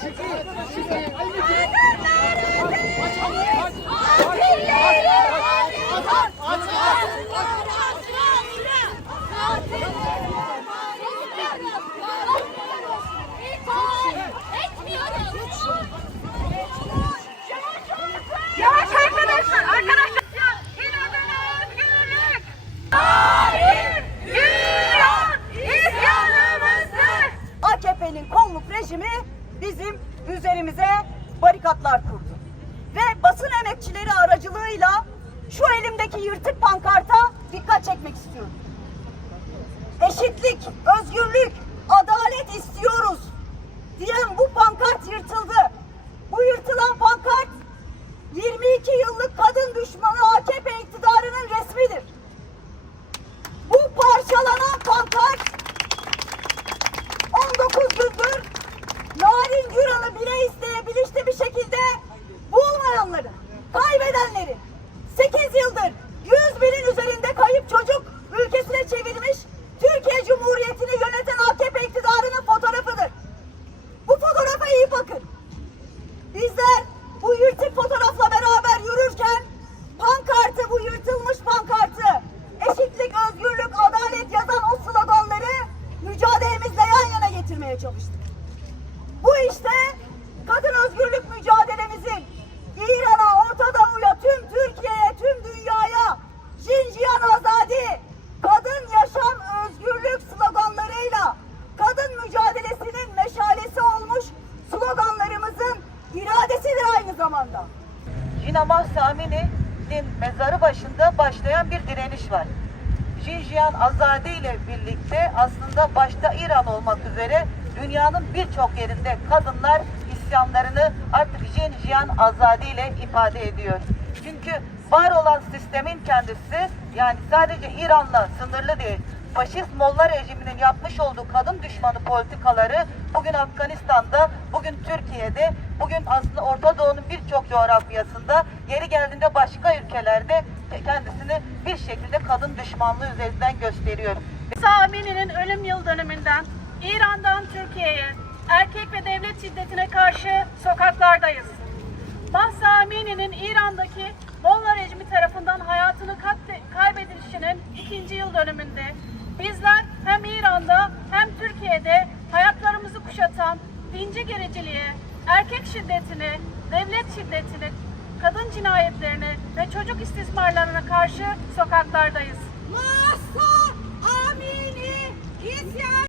Çıkın. Çıkın. Pankartlar kurdu. Ve basın emekçileri aracılığıyla şu elimdeki yırtık pankarta dikkat çekmek istiyorum. Eşitlik, özgürlük, adalet istiyoruz diyen bu pankart yırtıldı. Bu yırtılan pankart 22 yıllık kadın düşmanı AKP iktidarının resmidir. Bu parçalanan pankart 19 gündür Narin Güran'ı bile isteye bilinçli bir şekilde bulmayanları, kaybedenleri 8 yıldır 100 binin üzerinde kayıp çocuk ülkesine çevirmiş Türkiye Cumhuriyeti'ni yöneten AKP iktidarının fotoğrafıdır. Bu fotoğrafa iyi bakın. Bizler bu yırtık fotoğrafla beraber yürürken pankartı, bu yırtılmış pankartı, eşitlik, özgürlük, adalet yazan o sloganları mücadelemizle yan yana getirmeye çalıştık. Jina Mahsa Amini'nin mezarı başında başlayan bir direniş var. Jinjiyan Azadi ile birlikte aslında başta İran olmak üzere dünyanın birçok yerinde kadınlar isyanlarını artık Jinjiyan Azadi ile ifade ediyor. Çünkü var olan sistemin kendisi yani sadece İran'la sınırlı değil. Faşist Molla rejiminin yapmış olduğu kadın düşmanı politikaları bugün Afganistan'da, bugün Türkiye'de, bugün aslında Orta Doğu'nun birçok coğrafyasında, yeri geldiğinde başka ülkelerde kendisini bir şekilde kadın düşmanlığı üzerinden gösteriyor. Amini'nin ölüm yıl dönümünden İran'dan Türkiye'ye erkek ve devlet şiddetine karşı sokaklardayız. Mahsa Amini'nin İran'daki Molla rejimi tarafından hayatını katle- kaybedilişinin ikinci yıl dönümünde bizler hem İran'da hem Türkiye'de hayatlarımızı kuşatan dinci gericiliğe, erkek şiddetini, devlet şiddetini, kadın cinayetlerine ve çocuk istismarlarına karşı sokaklardayız. Mahsa Amini isyan